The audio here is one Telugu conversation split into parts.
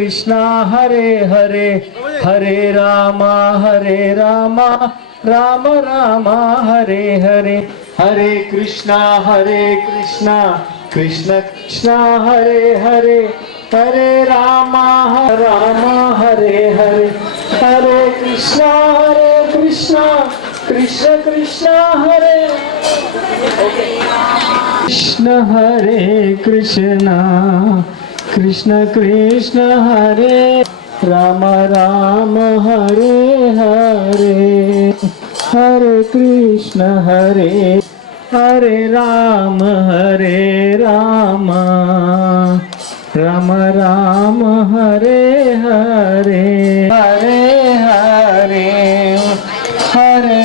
कृष्ण हरे हरे हरे राम राम राम हरे हरे हरे कृष्ण कृष्ण कृष्ण हरे हरे हरे राम हरे हरे हरे कृष्ण कृष्ण कृष्ण हरे कृष्ण हरे कृष्ण कृष्ण कृष्ण हरे राम राम हरे हरे हरे कृष्ण हरे हरे राम राम राम हरे हरे हरे हरे हरे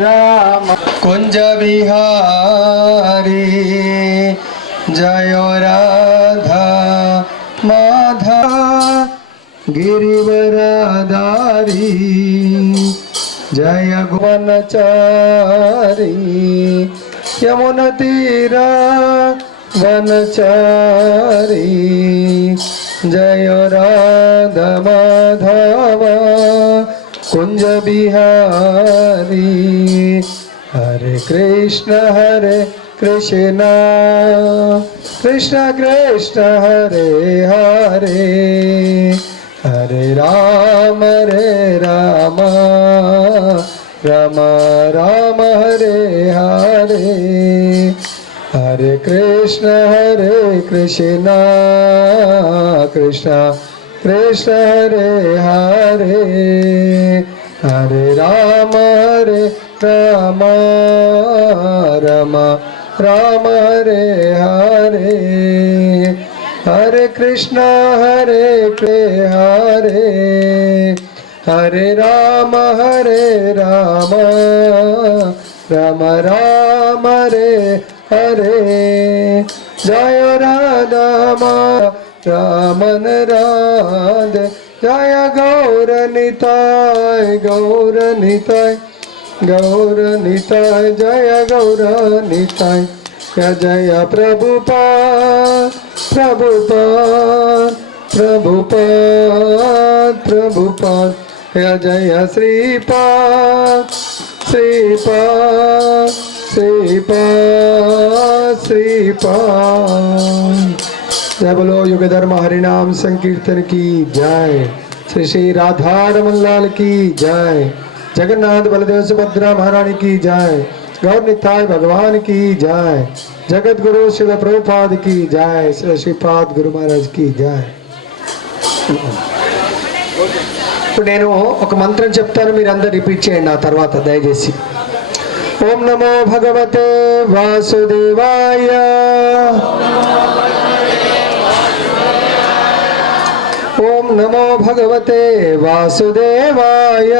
राम कुंज बिहारी जय राधा माधा गिरिवरधारी जय वनचारी यमुना तीरा वनचारी जय राधा माधव कुंज बिहारी हरे कृष्ण कृष्ण कृष्ण हरे हरे हरे राम राम राम हरे हरे हरे कृष्ण कृष्ण कृष्ण हरे हरे हरे राम राम हरे हरे हरे कृष्ण हरे हरे राम राम हरे हरे जय राधा रामन राधे जय गौर निताय जय गौर निताय जय प्रभुपाद जय श्रीपाद जय बोलो युग धर्म हरिनाम संकीर्तन की जय। श्री श्री राधा रमन लाल की जय। जगन्नाथ बलदेव सुभद्रा महारानी की जय। गौर निताय भगवान की जय। जगत गुरु श्रील प्रभुपाद की जय। श्री श्रीपाद गुरु महाराज की जय। ఇప్పుడు నేను ఒక మంత్రం చెప్తాను, మీరందరూ రిపీట్ చేయండి నా తర్వాత దయచేసి. ఓం నమో భగవతే వాసుదేవాయ ఓం నమో భగవతే వాసుదేవాయ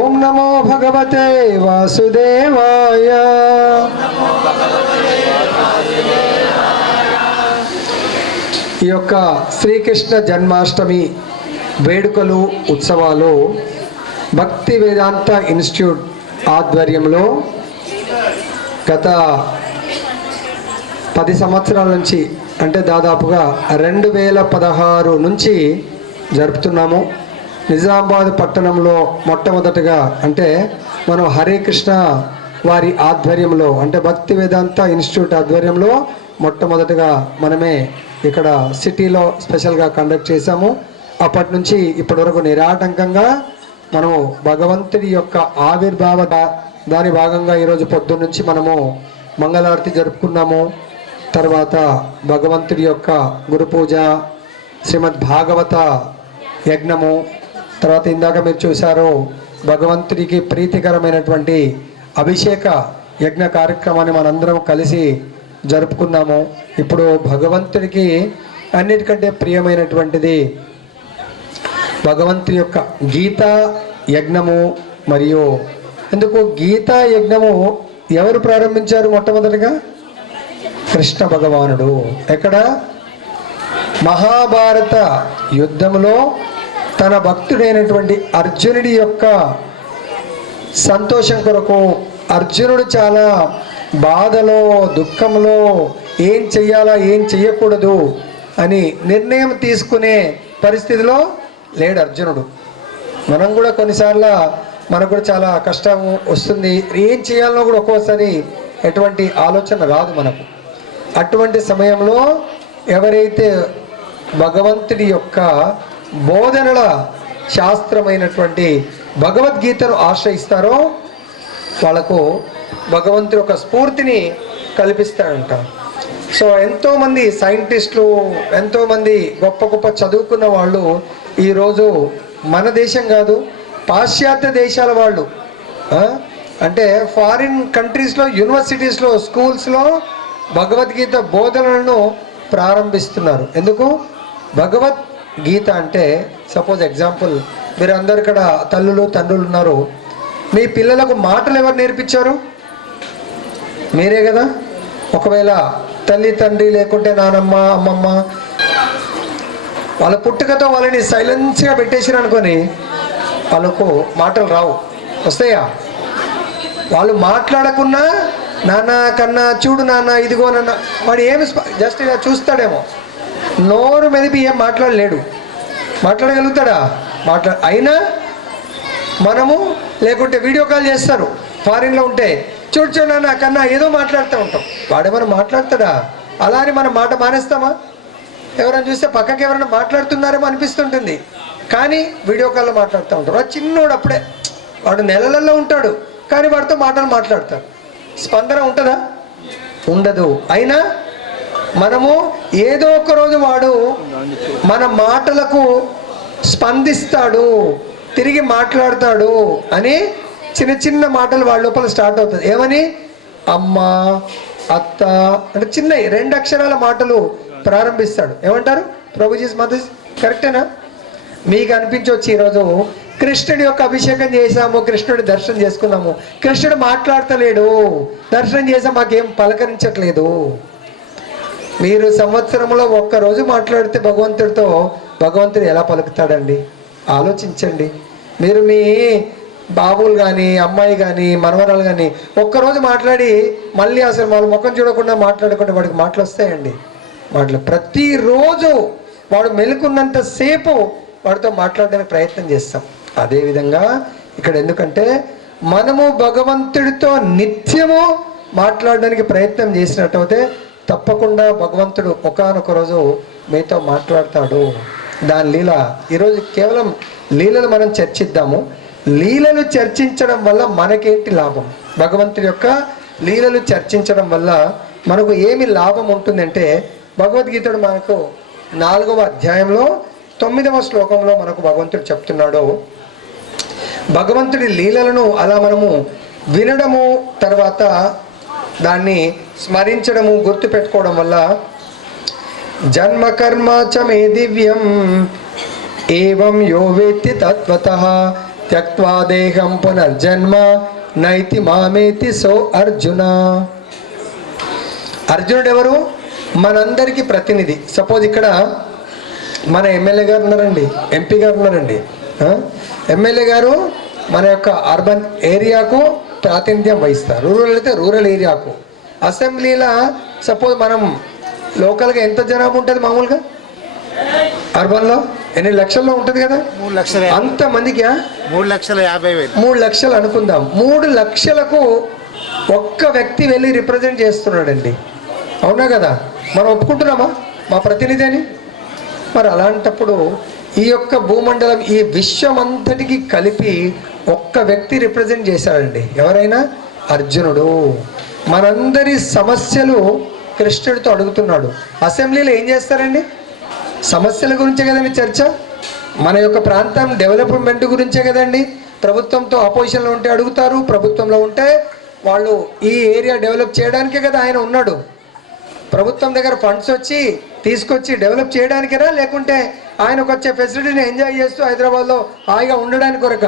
ఓం నమో భగవతే వాసుదేవాయ ఈ యొక్క శ్రీకృష్ణ జన్మాష్టమి వేడుకలు ఉత్సవాలు భక్తి వేదాంత ఇన్స్టిట్యూట్ ఆధ్వర్యంలో గత 10 సంవత్సరాల నుంచి అంటే దాదాపుగా 2016 నుంచి జరుపుతున్నాము. నిజామాబాద్ పట్టణంలో మొట్టమొదటగా అంటే మనం హరే కృష్ణ వారి ఆధ్వర్యంలో అంటే భక్తి వేదాంత ఇన్స్టిట్యూట్ ఆధ్వర్యంలో మొట్టమొదటగా మనమే ఇక్కడ సిటీలో స్పెషల్గా కండక్ట్ చేశాము. అప్పటి నుంచి ఇప్పటి వరకు నిరాటంకంగా మనము భగవంతుడి యొక్క ఆవిర్భావ దాని భాగంగా ఈరోజు పొద్దున్న నుంచి మనము మంగళారతి జరుపుకున్నాము. తర్వాత భగవంతుడి యొక్క గురు పూజ, శ్రీమద్ భాగవత యజ్ఞము, తర్వాత ఇందాక మీరు చూశారు భగవంతుడికి ప్రీతికరమైనటువంటి అభిషేక యజ్ఞ కార్యక్రమాన్ని మనందరం కలిసి జరుపుకున్నాము. ఇప్పుడు భగవంతుడికి అన్నిటికంటే ప్రియమైనటువంటిది భగవంతుడి యొక్క గీతా యజ్ఞము. మరియు ఎందుకు గీతా యజ్ఞము ఎవరు ప్రారంభించారు? మొట్టమొదటిగా కృష్ణ భగవానుడు. ఎక్కడ? మహాభారత యుద్ధంలో తన భక్తుడైనటువంటి అర్జునుడి యొక్క సంతోషం కొరకు అర్జునుడు చాలా బాధలో దుఃఖంలో ఏం చెయ్యాలా ఏం చెయ్యకూడదు అని నిర్ణయం తీసుకునే పరిస్థితిలో లేడు అర్జునుడు. మనం కూడా కొన్నిసార్లు మనకు కూడా చాలా కష్టం వస్తుంది, ఏం చేయాలనో కూడా ఒక్కోసారి ఎటువంటి ఆలోచన రాదు మనకు. అటువంటి సమయంలో ఎవరైతే భగవంతుడి యొక్క బోధనల శాస్త్రమైనటువంటి భగవద్గీతను ఆశ్రయిస్తారో వాళ్ళకు భగవంతుడి యొక్క స్ఫూర్తిని కల్పిస్తాడంట. సో ఎంతోమంది సైంటిస్టులు, ఎంతోమంది గొప్ప గొప్ప చదువుకున్న వాళ్ళు ఈరోజు మన దేశం కాదు పాశ్చాత్య దేశాల వాళ్ళు అంటే ఫారిన్ కంట్రీస్లో, యూనివర్సిటీస్లో, స్కూల్స్లో భగవద్గీత బోధనలను ప్రారంభిస్తున్నారు. ఎందుకు? భగవద్గీత అంటే సపోజ్ ఎగ్జాంపుల్, మీరు అందరు ఇక్కడ తల్లులు తండ్రులు ఉన్నారు, మీ పిల్లలకు మాటలు ఎవరు నేర్పించారు? మీరే కదా. ఒకవేళ తల్లి తండ్రి లేకుంటే నానమ్మ అమ్మమ్మ వాళ్ళ పుట్టుకతో వాళ్ళని సైలెన్స్గా పెట్టేసారు అనుకొని వాళ్ళకు మాటలు రావు. వస్తాయా? వాళ్ళు మాట్లాడకున్నా నాన్న కన్నా చూడు నాన్న ఇదిగో నాన్న, వాడు ఏమి జస్ట్ ఇలా చూస్తాడేమో, నోరు మెదిపి ఏం మాట్లాడలేడు. మాట్లాడగలుగుతాడా? అయినా మనము లేకుంటే వీడియో కాల్ చేస్తారు ఫారిన్లో ఉంటే, చూడు చూడు నాన్న కన్నా ఏదో మాట్లాడుతూ ఉంటాం. వాడేమైనా మాట్లాడతాడా? అలా అని మనం మాట మానేస్తామా? ఎవరైనా చూస్తే పక్కకి ఎవరైనా మాట్లాడుతున్నారేమో అనిపిస్తుంటుంది, కానీ వీడియో కాల్లో మాట్లాడుతూ ఉంటారు. వాడు చిన్నోడు, అప్పుడే వాడు నెలలలో ఉంటాడు, కానీ వాడితో మాటలు మాట్లాడతారు. స్పందన ఉంటుందా? ఉండదు. అయినా మనము ఏదో ఒక రోజు వాడు మన మాటలకు స్పందిస్తాడు, తిరిగి మాట్లాడతాడు అని చిన్న చిన్న మాటలు వాళ్ళ లోపల స్టార్ట్ అవుతుంది. ఏమని? అమ్మ, అత్త అంటే చిన్న 2 అక్షరాల మాటలు ప్రారంభిస్తాడు. ఏమంటారు? ప్రభుజీస్ మదర్స్. కరెక్టేనా? మీకు అనిపించవచ్చు ఈరోజు కృష్ణుడి యొక్క అభిషేకం చేసాము, కృష్ణుడి దర్శనం చేసుకున్నాము, కృష్ణుడు మాట్లాడతలేడు, దర్శనం చేసాం మాకేం పలకరించట్లేదు. మీరు సంవత్సరంలో ఒక్కరోజు మాట్లాడితే భగవంతుడితో భగవంతుడు ఎలా పలుకుతాడండి? ఆలోచించండి. మీరు మీ బాబులు కానీ అమ్మాయి కానీ మనవరాలు కానీ ఒక్కరోజు మాట్లాడి మళ్ళీ అసలు వాళ్ళ ముఖం చూడకుండా మాట్లాడకుండా వాడికి మాటలు వస్తాయండి. ప్రతిరోజు వాడు మెలుకున్నంత సేపు వాడితో మాట్లాడడానికి ప్రయత్నం చేస్తాం. అదేవిధంగా ఇక్కడ ఎందుకంటే మనము భగవంతుడితో నిత్యము మాట్లాడడానికి ప్రయత్నం చేసినట్టయితే తప్పకుండా భగవంతుడు ఒకానొక రోజు మీతో మాట్లాడతాడు. దాని లీల ఈరోజు కేవలం లీలలు మనం చర్చిద్దాము. లీలలు చర్చించడం వల్ల మనకేంటి లాభం? భగవంతుడి యొక్క లీలలు చర్చించడం వల్ల మనకు ఏమి లాభం ఉంటుందంటే, భగవద్గీతడు మనకు 4వ అధ్యాయంలో 9వ శ్లోకంలో మనకు భగవంతుడు చెప్తున్నాడు. భగవంతుడి లీలలను అలా మనము వినడము, తర్వాత దాన్ని స్మరించడము, గుర్తు పెట్టుకోవడం వల్ల జన్మ కర్మ చ మే దివ్యం ఏవం యో వేత్తి తత్వతః త్యక్త్వా దేహం పునర్జన్మ నైతి మామేతి సో అర్జున. అర్జునుడు ఎవరు? మనందరికీ ప్రతినిధి. సపోజ్ ఇక్కడ మన ఎమ్మెల్యే గారు ఉన్నారండి, ఎంపీ గారు ఉన్నారండి. ఎమ్మెల్యే గారు మన యొక్క అర్బన్ ఏరియాకు ప్రాతినిధ్యం వహిస్తారు, రూరల్ అయితే రూరల్ ఏరియాకు. అసెంబ్లీలో సపోజ్ మనం లోకల్గా ఎంత జనాభా ఉంటుంది మామూలుగా? అర్బన్లో ఎన్ని లక్షల్లో ఉంటుంది కదా? 3 లక్షలు. అంతమందికి 3,50,000. 3 లక్షలు అనుకుందాం. 3 లక్షలకు ఒక్క వ్యక్తి వెళ్ళి రిప్రజెంట్ చేస్తున్నాడండి. అవునా కదా? మనం ఒప్పుకుంటున్నామా మా ప్రతినిధి అని? మరి అలాంటప్పుడు ఈ యొక్క భూమండలం, ఈ విశ్వం అంతటికి కలిపి ఒక్క వ్యక్తి రిప్రజెంట్ చేశాడండి. ఎవరైనా? అర్జునుడు. మనందరి సమస్యలు కృష్ణుడితో అడుగుతున్నాడు. అసెంబ్లీలో ఏం చేస్తారండి? సమస్యల గురించే కదండి చర్చ. మన యొక్క ప్రాంతం డెవలప్మెంట్ గురించే కదండి. ప్రభుత్వంతో అపోజిషన్లో ఉంటే అడుగుతారు, ప్రభుత్వంలో ఉంటే వాళ్ళు ఈ ఏరియా డెవలప్ చేయడానికే కదా ఆయన ఉన్నాడు. ప్రభుత్వం దగ్గర ఫండ్స్ వచ్చి తీసుకొచ్చి డెవలప్ చేయడానికేనా, లేకుంటే ఆయనకు వచ్చే ఫెసిలిటీని ఎంజాయ్ చేస్తూ హైదరాబాద్లో హాయిగా ఉండడానికి కొరక?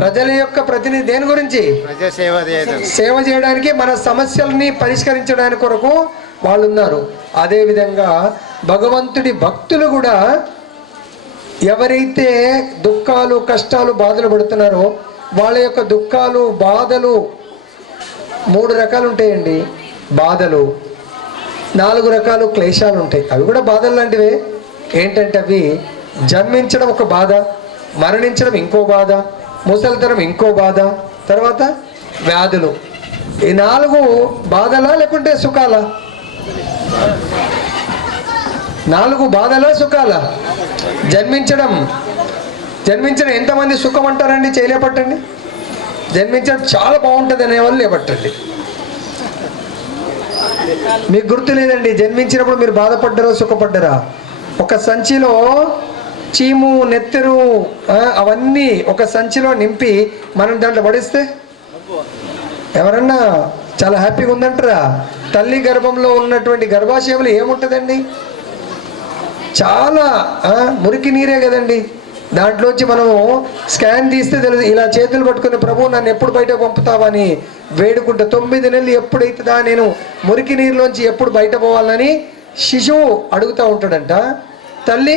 ప్రజల యొక్క ప్రతినిధి దేని గురించి? సేవ చేయడానికి, మన సమస్యల్ని పరిష్కరించడానికి కొరకు వాళ్ళు ఉన్నారు. అదేవిధంగా భగవంతుడి భక్తులు కూడా ఎవరైతే దుఃఖాలు, కష్టాలు, బాధలు పడుతున్నారో వాళ్ళ యొక్క దుఃఖాలు, బాధలు 3 రకాలు ఉంటాయండి బాధలు, 4 రకాలు క్లేశాలు ఉంటాయి. అవి కూడా బాధలు లాంటివే. ఏంటంటే అవి జన్మించడం ఒక బాధ, మరణించడం ఇంకో బాధ, ముసలితనం ఇంకో బాధ, తర్వాత వ్యాధులు. ఈ 4 బాధలా లేకుంటే సుఖాలా? 4 బాధలా సుఖాలా? జన్మించడం ఎంతమంది సుఖం అంటారండి? చేయలేపట్టండి. జన్మించడం చాలా బాగుంటుంది అనేవాళ్ళు లేపట్టండి. మీకు గుర్తు లేదండి, జన్మించినప్పుడు మీరు బాధపడ్డారో సుఖపడ్డారా? ఒక సంచిలో చీము, నెత్తరు అవన్నీ ఒక సంచిలో నింపి మనం దాంట్లో పడిస్తే ఎవరన్నా చాలా హ్యాపీగా ఉందంటారా? తల్లి గర్భంలో ఉన్నటువంటి గర్భాశయంలో ఏముంటుందండి? చాలా మురికి నీరే కదండి. దాంట్లోంచి మనము స్కాన్ తీస్తే తెలుసు. ఇలా చేతులు పట్టుకుని ప్రభు నన్ను ఎప్పుడు బయటకు పంపుతావని వేడుకుంటా. 9 నెలలు ఎప్పుడైతుందా నేను మురికి నీరులోంచి ఎప్పుడు బయట పోవాలని శిశువు అడుగుతూ ఉంటాడంట. తల్లి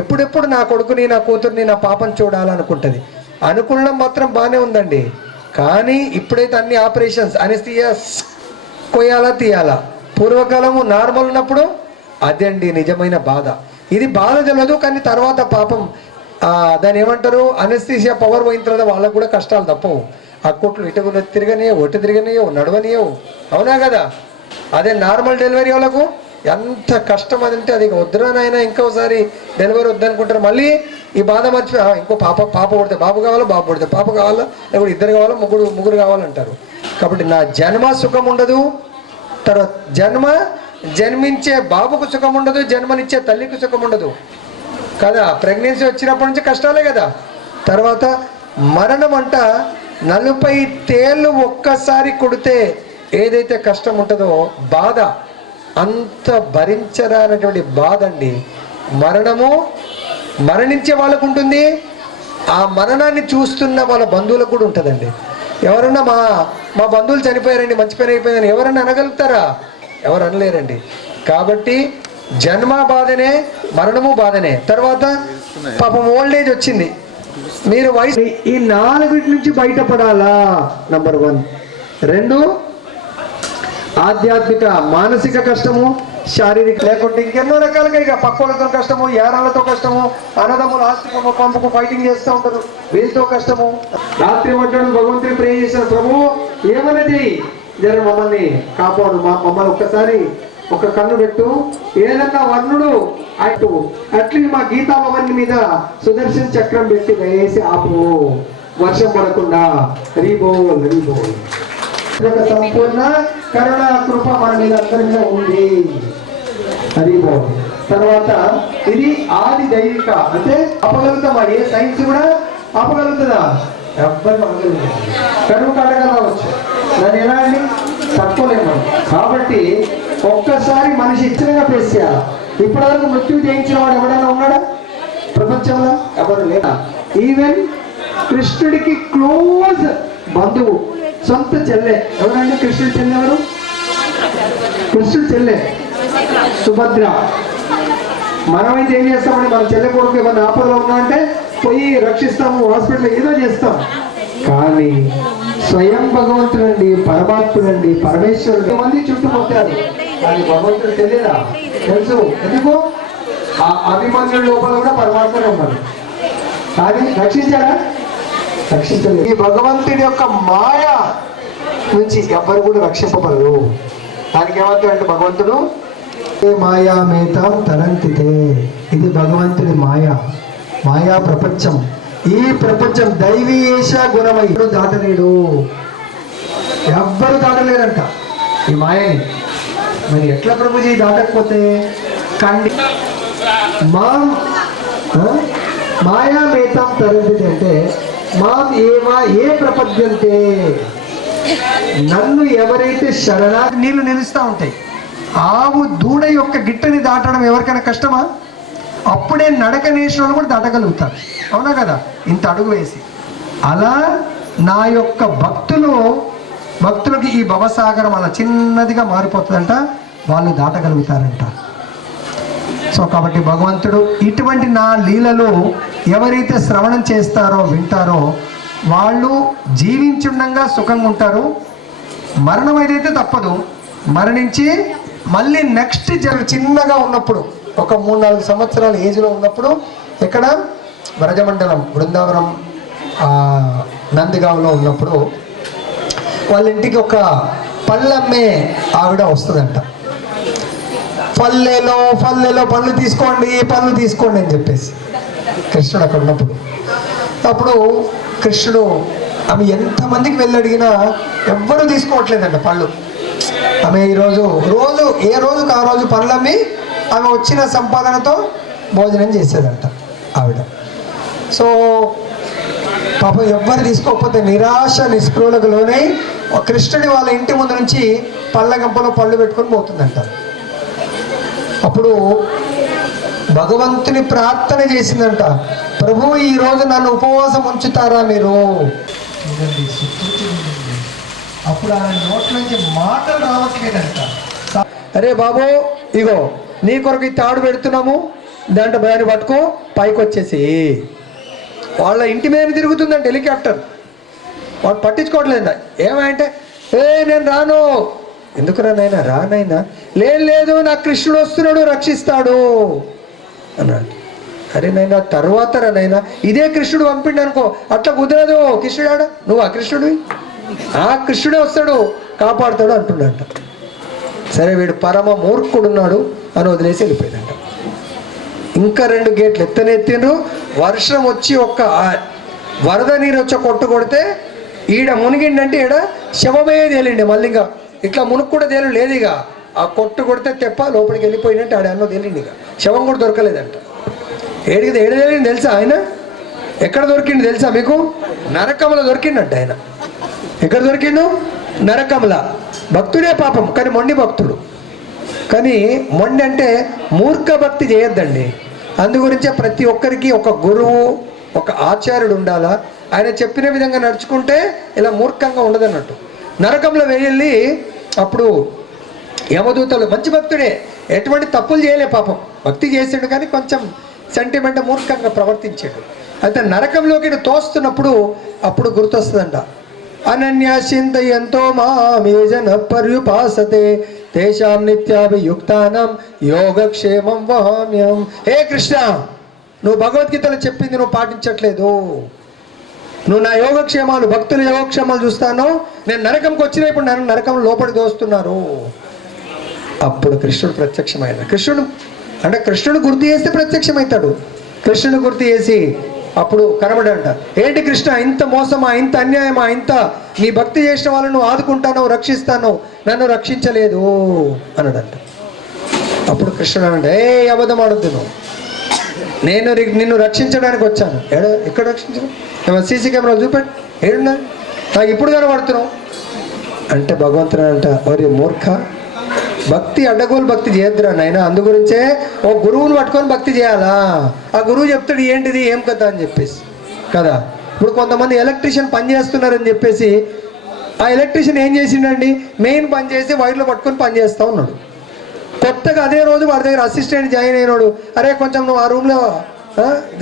ఎప్పుడెప్పుడు నా కొడుకుని, నా కూతుర్ని, నా పాపను చూడాలనుకుంటుంది. అనుకునడం మాత్రం బాగానే ఉందండి. కానీ ఇప్పుడైతే అన్ని ఆపరేషన్స్, అనెస్థియా కొయ్యాలా తీయాలా. పూర్వకాలము నార్మల్ ఉన్నప్పుడు అదండి నిజమైన బాధ. ఇది బాధ తెలియదు, కానీ తర్వాత పాపం దాన్ని ఏమంటారు, అనెస్థిసియా పవర్ పోయిన తర్వాత వాళ్ళకు కూడా కష్టాలు తప్పవు. ఆ కొట్లు ఇటు తిరగనియవు, ఒట్టు తిరగనియవు, నడవనియవు. అవునా కదా? అదే నార్మల్ డెలివరీ వాళ్ళకు ఎంత కష్టం అదంటే అది వద్దురానైనా ఇంకోసారి డెలివరీ వద్దనుకుంటారు. మళ్ళీ ఈ బాధ మర్చిపోయి ఇంకో పాప పుడితే బాబు కావాలా, బాబు పుడితే పాప కావాలా, లేకపోతే 2 కావాలా, ముగ్గురు కావాలంటారు. కాబట్టి నా జన్మ సుఖం ఉండదు, తర్వాత జన్మించే బాబుకు సుఖం ఉండదు, జన్మనిచ్చే తల్లికి సుఖం ఉండదు కదా. ప్రెగ్నెన్సీ వచ్చినప్పటి నుంచి కష్టాలే కదా. తర్వాత మరణం అంట 40 తేళ్ళు ఒక్కసారి కొడితే ఏదైతే కష్టం ఉంటుందో బాధ అంత భరించరానటువంటి బాధ అండి. మరణము మరణించే వాళ్ళకు ఉంటుంది, ఆ మరణాన్ని చూస్తున్న వాళ్ళ బంధువులకు కూడా ఉంటుందండి. ఎవరన్నా మా బంధువులు చనిపోయారండి, మంచి పని అయిపోయిందని ఎవరన్నా అనగలుగుతారా? ఎవరు అనలేరండి. కాబట్టి జన్మ బాధనే, మరణము బాధనే. తర్వాత పాపం ఓల్డ్ ఏజ్ వచ్చింది, మీరు వయసు, ఈ 4 నుంచి బయటపడాలా. నంబర్ 1. 2 ఆధ్యాత్మిక మానసిక కష్టము, శారీరక, లేకుంటే ఇంకెన్నో రకాలుగా ఇక పక్కోళ్ళతో కష్టము, యారాలతో కష్టము, అన్నదమ్ములు ఆస్తికము పంపుకు ఫైటింగ్ చేస్తూ ఉంటారు, వీళ్ళతో కష్టము. రాత్రి మధ్యాహ్నం భగవంతుని ప్రే చేసిన ప్రభు ఏమన్నది, జర మమ్మల్ని కాపాడు, మమ్మల్ని ఒక్కసారి ఒక కన్ను పెట్టు, ఏదన్నా వర్ణుడు అట్లీ మా గీతాభవన్ మీద సుదర్శన చక్రం పెట్టి వేసి ఆపు, వర్షం పడకుండా. హరిబోల్ హరిబోల్. సంపూర్ణ కరుణ కృప మన మీద అందరి మీద ఉంది. హరిబోల్. తర్వాత ఇది ఆది దైవిక, అంటే అపగలుగుతామా? ఏ సైన్స్ కూడా అపగలుగుతుందా? ఎవ్వరు అపగలుగుతుంది. కరువు కడగలవచ్చు, దాన్ని ఎలా అండి తట్టుకోలేము. కాబట్టి ఒక్కసారి మనిషి ఇచ్చినగా ఫేస్ చేయాలి. ఇప్పటివరకు మృత్యు జయించిన వాడు ఎవడైనా ఉన్నాడా ప్రపంచంలో? ఎవరు లేదా. ఈవెన్ కృష్ణుడికి క్లోజ్ బంధువు, సొంత చెల్లె ఎవరండి? కృష్ణుడి చెల్లె ఎవరు? కృష్ణుడి చెల్లె సుభద్ర. మనమైతే ఏం చేస్తామండి, మన చెల్లె కొడుకు ఏమన్నా ఆపదలో ఉన్నా అంటే పోయి రక్షిస్తాము, హాస్పిటల్ ఏదో చేస్తాం. కానీ స్వయం భగవంతుడండి, పరమాత్ముడండి, పరమేశ్వరుడు మంది చుట్టుముట్టారు, కానీ భగవంతుడు తెలియదా? తెలుసు. ఎందుకు? ఆ అభిమన్యుడి లోపల కూడా పరమాత్మనే ఉన్నారు, కానీ రక్షించారా? రక్షించలేదు. ఈ భగవంతుడి యొక్క మాయ నుంచి ఎవ్వరు కూడా రక్షింపబడరు. దానికి ఏమంటాడంటే భగవంతుడు మాయా మేతాం తరంతితే. ఇది భగవంతుడి మాయా ప్రపంచం. ఈ ప్రపంచం దైవీయేష గుణమై దాటలేడు, ఎవ్వరు దాటలేరంట ఈ మాయని. మరి ఎట్లా ప్రభుజీ దాటకపోతే? కండి మాయా మేతాం తరంతితే అంటే మాం ఏవా ఏ ప్రపద్యంతే, నన్ను ఎవరైతే శరణా. నీళ్లు నిలుస్తూ ఉంటాయి. ఆవు దూడ యొక్క గిట్టని దాటడం ఎవరికైనా కష్టమా? అప్పుడే నడక నేసిన వాళ్ళు కూడా దాటగలుగుతారు. అవునా కదా? ఇంత అడుగు వేసి. అలా నా యొక్క భక్తులకి ఈ భవసాగరం అలా చిన్నదిగా మారిపోతుందంట, వాళ్ళు దాటగలుగుతారంట. సో కాబట్టి భగవంతుడు ఇటువంటి నా లీలలో ఎవరైతే శ్రవణం చేస్తారో, వింటారో, వాళ్ళు జీవించుండగా సుఖంగా ఉంటారు, మరణం ఏదైతే తప్పదు, మరణించి మళ్ళీ నెక్స్ట్ చిన్నగా ఉన్నప్పుడు ఒక 3-4 సంవత్సరాల ఏజ్లో ఉన్నప్పుడు ఇక్కడ వ్రజమండలం బృందావనం నందిగాంలో ఉన్నప్పుడు వాళ్ళ ఇంటికి ఒక పళ్ళమ్మే ఆవిడ వస్తుందంట. పల్లెలో పళ్ళు తీసుకోండి అని చెప్పేసి కృష్ణుడు అక్కడ ఉన్నప్పుడు. అప్పుడు కృష్ణుడు ఆమె ఎంతమందికి వెళ్ళి అడిగినా ఎవ్వరూ తీసుకోవట్లేదంట పళ్ళు. ఆమె ఏ రోజుకు ఆ రోజు పళ్ళమ్మి ఆమె వచ్చిన సంపాదనతో భోజనం చేసేదంట ఆవిడ. సో పాపం ఎవ్వరు తీసుకోకపోతే నిరాశ నిస్పృహలకు లోనై కృష్ణుడి వాళ్ళ ఇంటి ముందు నుంచి పళ్ళ గంపలో పళ్ళు పెట్టుకొని పోతుందంట. అప్పుడు భగవంతుని ప్రార్థన చేసిందంట, ప్రభు ఈరోజు నన్ను ఉపవాసం ఉంచుతారా మీరు? అప్పుడు ఆయన నోట్ల నుంచి మాటలు రావట్లేదంట. అరే బాబు, ఇగో నీ కొరకు ఈ తాడు పెడుతున్నాము, దాంట్లో భయాన్ని పట్టుకో, పైకి వచ్చేసి. వాళ్ళ ఇంటి మీద తిరుగుతుందంట హెలికాప్టర్. వాడు పట్టించుకోవట్లేదంట. ఏమంటే నేను రాను. ఎందుకు రానైనా లేదు నా కృష్ణుడు వస్తున్నాడు, రక్షిస్తాడు అన్నాడు. అరే నైనా తర్వాత నైనా ఇదే కృష్ణుడు పంపిండు అనుకో, అట్లా కుదరదు. కృష్ణుడా, నువ్వు ఆ కృష్ణుడివి, ఆ కృష్ణుడే వస్తాడు కాపాడుతాడు అంటున్నాడంట. సరే వీడు పరమ మూర్ఖుడున్నాడు అని వదిలేసి వెళ్ళిపోయాడంట. ఇంకా 2 గేట్లు ఎత్తిండ్రు. వర్షం వచ్చి వరద నీరు వచ్చి కొట్టు కొడితే ఈడ మునిగిండంటే ఈడ శవమే తేలిండి. మళ్ళీ ఇంకా ఇట్లా మునుగు కూడా తేలి లేదు. ఇక ఆ కొట్టు కొడితే తెప్ప లోపలికి వెళ్ళిపోయినట్టు ఆడ అన్నో తేలిండి. ఇక శవం కూడా దొరకలేదంట. ఏడు తేలిండి తెలుసా ఆయన? ఎక్కడ దొరికిండు తెలుసా మీకు? నరకంలో దొరికిండంట ఆయన. ఎక్కడ దొరికిండు? నరకంలా. భక్తుడే పాపం, కానీ మొండి భక్తుడు. కానీ మొండి అంటే మూర్ఖ భక్తి చేయొద్దండి. అందుగురించే ప్రతి ఒక్కరికి ఒక గురువు, ఒక ఆచార్యుడు ఉండాలా. ఆయన చెప్పిన విధంగా నడుచుకుంటే ఇలా మూర్ఖంగా ఉండదన్నట్టు. నరకంలో వెళ్ళి అప్పుడు యమదూతలు, మంచి భక్తుడే, ఎటువంటి తప్పులు చేయలే పాపం, భక్తి చేసాడు కానీ కొంచెం సెంటిమెంట్ మూర్ఖంగా ప్రవర్తించాడు. అయితే నరకంలోకి తోస్తున్నప్పుడు అప్పుడు గుర్తొస్తుందంట, అనన్యాసింతయంతో మామేజన పర్యుపాసతే తేషాం నిత్యాభియుక్తానం యోగక్షేమం వహామ్యం. హే కృష్ణ, నువ్వు భగవద్గీతలో చెప్పింది నువ్వు పాటించట్లేదు. నువ్వు నా యోగక్షేమాలు, భక్తుల యోగక్షేమాలు చూస్తాను. నేను నరకంకి వచ్చిన ఇప్పుడు నన్ను నరకం లోపలికి దోస్తున్నారు. అప్పుడు కృష్ణుడు ప్రత్యక్షమైన. కృష్ణుడు గుర్తు చేస్తే ప్రత్యక్షమవుతాడు. కృష్ణుడు గుర్తు చేసి అప్పుడు కనబడంట, ఏంటి కృష్ణ, ఇంత మోసమా, ఇంత అన్యాయమా, ఇంత నీ భక్తి చేసిన వాళ్ళను ఆదుకుంటాను, రక్షిస్తాను, నన్ను రక్షించలేదు అన్నాడంట. అప్పుడు కృష్ణుడు అనంట, అబద్ధం ఆడొద్దు, నేను నిన్ను రక్షించడానికి వచ్చాను. ఎక్కడ రక్షించను? ఏమన్నా సీసీ కెమెరా చూపెట్టు, ఏడున్నా, నాకు ఇప్పుడు కనబడుతున్నావు అంటే భగవంతుడు అంట, మరి మూర్ఖ, భక్తి అడ్డగోలు భక్తి చేయొద్దురా నాయన. అందుగురించే ఓ గురువుని పట్టుకొని భక్తి చేయాలా. ఆ గురువు చెప్తాడు ఏంటిది ఏం కదా అని చెప్పేసి కదా. ఇప్పుడు కొంతమంది ఎలక్ట్రీషియన్ పని చేస్తున్నారని చెప్పేసి ఆ ఎలక్ట్రీషియన్ ఏం చేసిండండి, మెయిన్ పని చేసి వైర్లు పట్టుకొని పని చేస్తూ ఉన్నాడు. కొత్తగా అదే రోజు వాడి దగ్గర అసిస్టెంట్ జాయిన్ అయినాడు. అరే కొంచెం నువ్వు ఆ రూమ్లో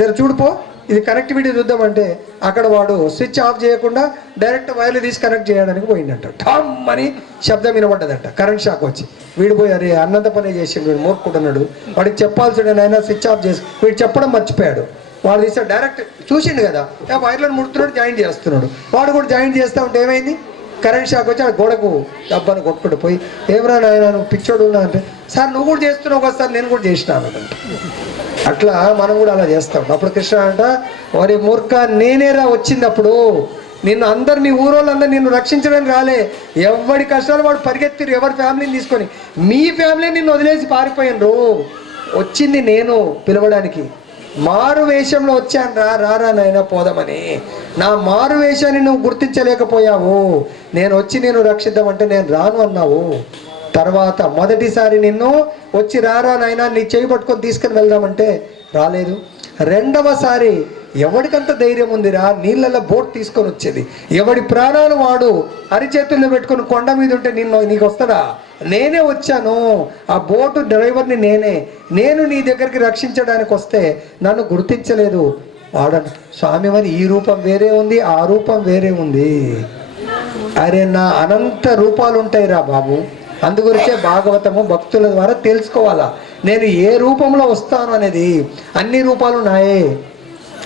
జర చూడిపో, ఇది కనెక్టివిటీ చూద్దామంటే అక్కడ వాడు స్విచ్ ఆఫ్ చేయకుండా డైరెక్ట్ వైర్లు తీసి కనెక్ట్ చేయడానికి పోయిందంట. ఠమ్ అని శబ్దం వినబడ్డదంట. కరెంట్ షాక్ వచ్చి వీడు పోయి అరే అన్నంత పనే చేసిండు, వీడు మూర్ఖుడున్నాడు, వాడికి చెప్పాల్సిండే నాయన స్విచ్ ఆఫ్ చేసి, వీడు చెప్పడం మర్చిపోయాడు. వాడు తీస్తే డైరెక్ట్ చూసిండు కదా, వైర్లను ముడుతున్నాడు, జాయింట్ చేస్తున్నాడు. వాడు కూడా జాయింట్ చేస్తూ ఉంటే ఏమైంది, కరెంట్ షాక్ వచ్చి ఆ గోడకు డబ్బాను కొట్టుకుంటూ పోయి, ఏమరా నాయన నువ్వు పిచ్చోడు ఉన్నా అంటే, సార్ నువ్వు కూడా చేస్తున్నావు కదా సార్, నేను కూడా చేసినాను అంటే. అట్లా మనం కూడా అలా చేస్తాం. అప్పుడు కృష్ణ అంట, వారి మూర్ఖ, నేనేరా వచ్చింది అప్పుడు, నిన్ను అందరినీ ఊరోళ్ళందరూ నిన్ను రక్షించడానికి రాలే, ఎవరి కష్టాలు వాడు పరిగెత్తిరు, ఎవరి ఫ్యామిలీని తీసుకొని, మీ ఫ్యామిలీని నిన్ను వదిలేసి పారిపోయినరు, వచ్చింది నేను పిలవడానికి, మారు వేషంలో వచ్చాను రారా నాయన పోదామని. నా మారు వేషాన్ని నువ్వు గుర్తించలేకపోయావు, నేను వచ్చి నేను రక్షిద్దామంటే నేను రాను అన్నావు. తర్వాత మొదటిసారి నిన్ను వచ్చి రారా నాయన నీ చేయి పట్టుకొని తీసుకుని వెళ్దామంటే రాలేదు. రెండవసారి ఎవడికంత ధైర్యం ఉందిరా, నీళ్ళల్లో బోట్ తీసుకొని వచ్చేది, ఎవడి ప్రాణాలు వాడు అరిచేతుల్లో పెట్టుకొని కొండ మీద ఉంటే నీకు వస్తాడా, నేనే వచ్చాను, ఆ బోటు డ్రైవర్ని నేను నీ దగ్గరికి రక్షించడానికి వస్తే నన్ను గుర్తించలేదు వాడంట. స్వామి మరి ఈ రూపం వేరే ఉంది, ఆ రూపం వేరే ఉంది. అరే నా అనంత రూపాలు ఉంటాయిరా బాబు. అందుగురించే భాగవతము భక్తుల ద్వారా తెలుసుకోవాలా నేను ఏ రూపంలో వస్తాను అనేది. అన్ని రూపాలు నాయే.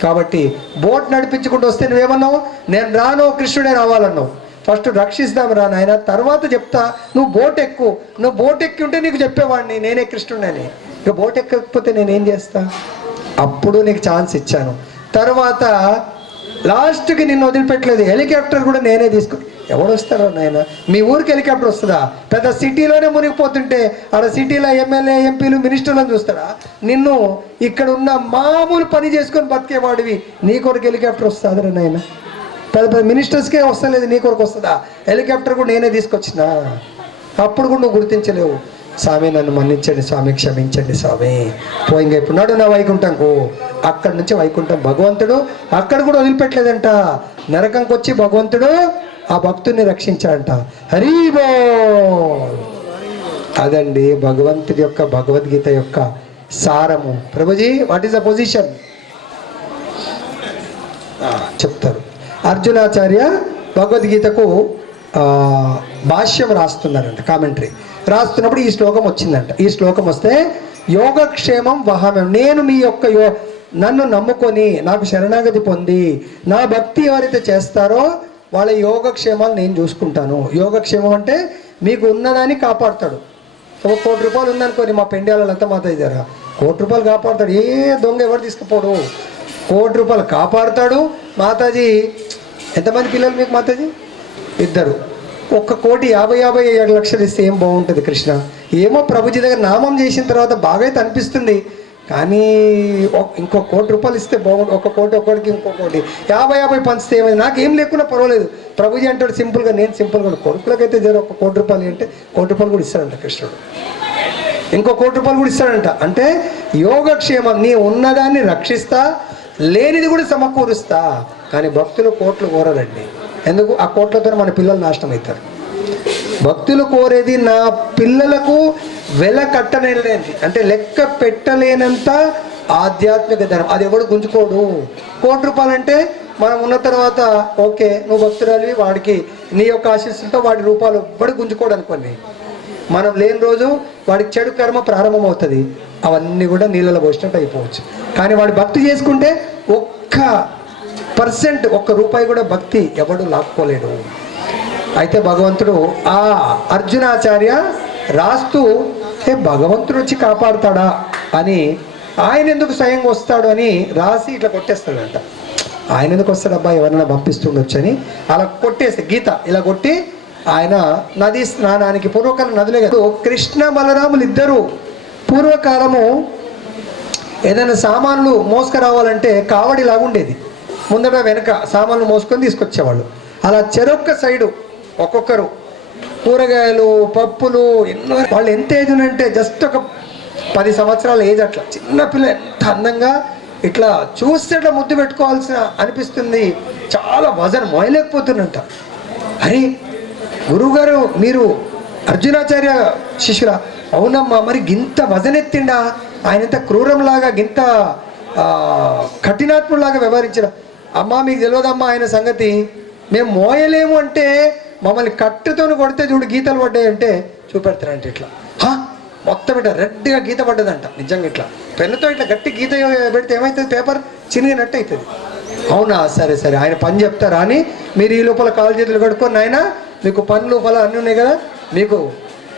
కాబట్టి బోట్ నడిపించుకుంటూ వస్తే నువ్వేమన్నావు, నేను రాను కృష్ణుడే రావాలన్నావు. ఫస్ట్ రక్షిస్తాం రా నాయన, తర్వాత చెప్తా. నువ్వు బోట్ ఎక్కు. నువ్వు బోట్ ఎక్కి ఉంటే నీకు చెప్పేవాడిని నేనే కృష్ణుడని. ఇక బోట్ ఎక్కకపోతే నేనేం చేస్తా? అప్పుడు నీకు ఛాన్స్ ఇచ్చాను. తర్వాత లాస్ట్కి నిన్ను వదిలిపెట్టలేదు. హెలికాప్టర్ కూడా నేనే ఎవడు వస్తారో నాయన? మీ ఊరికి హెలికాప్టర్ వస్తుందా? పెద్ద సిటీలోనే మునిగిపోతుంటే ఆడ సిటీలో ఎమ్మెల్యే ఎంపీలు మినిస్టర్లను చూస్తారా? నిన్ను ఇక్కడ ఉన్న మామూలు పని చేసుకొని బతికేవాడివి నీ కొరకు హెలికాప్టర్ వస్తుందిరా నాయన? పెద్ద పెద్ద మినిస్టర్స్కే వస్తలేదు, నీ కొరకు వస్తుందా? హెలికాప్టర్ కూడా నేనే తీసుకొచ్చిన. అప్పుడు కూడా నువ్వు గుర్తించలేవు. స్వామి నన్ను మన్నించండి స్వామి, క్షమించండి స్వామి. పోయింగా ఇప్పుడు నాడు నా వైకుంఠంకు. అక్కడి నుంచి వైకుంఠం భగవంతుడు అక్కడ కూడా వదిలిపెట్టలేదంట. నరకంకి వచ్చి భగవంతుడు ఆ భక్తుడిని రక్షించాడంట. హరి బోల్. అదండి భగవంతుడి యొక్క భగవద్గీత యొక్క సారము. Prabhuji what is the position చెప్తారు. అర్జునాచార్య భగవద్గీతకు భాష్యం రాస్తున్నారంట, కామెంటరీ రాస్తున్నప్పుడు ఈ శ్లోకం వచ్చిందంట. ఈ శ్లోకం వస్తే యోగక్షేమం వహామ్యం, నేను మీ యొక్క నన్ను నమ్ముకొని నాకు శరణాగతి పొంది నా భక్తి ఎవరైతే చేస్తారో వాళ్ళ యోగక్షేమాలు నేను చూసుకుంటాను. యోగక్షేమం అంటే మీకు ఉన్నదాన్ని కాపాడుతాడు. ఒక ₹1,00,00,000 ఉందనుకోని మా పెండ్యాల లత మాత ఇద్దరా, ₹1,00,00,000 కాపాడుతాడు. ఏ దొంగ ఎవరు తీసుకుపోడు, ₹1,00,00,000 కాపాడుతాడు. మాతాజీ ఎంతమంది పిల్లలు మీకు మాతాజీ? 2. 1,50,57 లక్షలు ఇస్తే ఏం బాగుంటుంది కృష్ణ? ఏమో ప్రభుజీ దగ్గర నామం చేసిన తర్వాత బాగా అయితే అనిపిస్తుంది, కానీ ఇంకో ₹1,00,00,000 ఇస్తే బాగుంటుంది. 1 కోటి ఒకటికి ఇంకో కోటి 50 పంచితే ఏమైంది? నాకేం లేకున్నా పర్వాలేదు. ప్రభుజీ అంటాడు సింపుల్గా, నేను సింపుల్గా కొడుకులకైతే జర ₹1,00,00,000 అంటే ₹1,00,00,000 కూడా ఇస్తాడంట కృష్ణుడు. ఇంకో ₹1,00,00,000 కూడా ఇస్తాడంట. అంటే యోగక్షేమం, నీ ఉన్నదాన్ని రక్షిస్తా, లేనిది కూడా సమకూరుస్తా. కానీ భక్తులు కోట్లు కోరరండి. ఎందుకు? ఆ కోట్లతో మన పిల్లలు నాశనం అవుతారు. భక్తులు కోరేది నా పిల్లలకు వెల కట్టలేనిది, అంటే లెక్క పెట్టలేనంత ఆధ్యాత్మిక ధనం. అది ఎవడు గుంజుకోడు. ₹1,00,00,000 అంటే మనం ఉన్న తర్వాత ఓకే నువ్వు భక్తురాలివి, వాడికి నీ యొక్క ఆశీస్సులతో వాడి రూపాయలు ఎవడు గుంజుకోడు అనుకోండి. మనం లేని రోజు వాడికి చెడు కర్మ ప్రారంభం అవుతుంది. అవన్నీ కూడా నీళ్ళలో పోసినట్టు అయిపోవచ్చు. కానీ వాడు భక్తి చేసుకుంటే %1 ₹1 కూడా భక్తి ఎవడు లాక్కోలేడు. అయితే భగవంతుడు ఆ అర్జునాచార్య రాస్తూ భగవంతుడు వచ్చి కాపాడుతాడా అని, ఆయన ఎందుకు స్వయంగా వస్తాడు అని రాసి ఇట్లా కొట్టేస్తాడంట. ఆయన ఎందుకు వస్తాడు అబ్బా, ఎవరైనా పంపిస్తుండొచ్చు అని అలా కొట్టేస్తే గీత ఇలా కొట్టి ఆయన నది స్నానానికి, పూర్వకాలం నదులే కదా, కృష్ణ బలరాములు ఇద్దరు పూర్వకాలము ఏదైనా సామాన్లు మోసుకురావాలంటే కావడిలాగా ఉండేది. ముందర వెనక సామాన్లు మోసుకొని తీసుకొచ్చేవాళ్ళు. అలా చెరొక్క సైడు ఒక్కొక్కరు కూరగాయలు పప్పులు ఎన్నో. వాళ్ళు ఎంత ఏజ్ అంటే జస్ట్ ఒక 10 సంవత్సరాల ఏజ్. అట్లా చిన్నపిల్ల ఎంత అందంగా ఇట్లా చూస్తే ఇట్లా ముద్దు పెట్టుకోవాల్సిన అనిపిస్తుంది. చాలా వజన్ మోయలేకపోతున్నంట. అరే గురువుగారు మీరు అర్జునాచార్య శిష్యులా? అవునమ్మా. మరి గింత వజన్ ఎత్తిండా? ఆయన ఇంత క్రూరంలాగా గింత కఠినాత్ములాగా వ్యవహరించిన? అమ్మా మీకు తెలియదమ్మా ఆయన సంగతి, మేము మోయలేము అంటే మమ్మల్ని కట్టుతో కొడితే చూడు గీతలు పడ్డాయంటే చూపెడతారంట. ఇట్లా మొత్తం ఇట్లా రెడ్గా గీత పడ్డదంట. నిజంగా ఇట్లా పెన్నుతో ఇట్లా గట్టి గీత పెడితే ఏమవుతుంది? పేపర్ చినిగినట్టు అవుతుంది. అవునా, సరే సరే ఆయన పని చెప్తారా అని మీరు ఈ లోపల కాలు చేతులు కడుక్కొని, ఆయన మీకు పనులు ఫలాలు అన్నీ ఉన్నాయి కదా, మీకు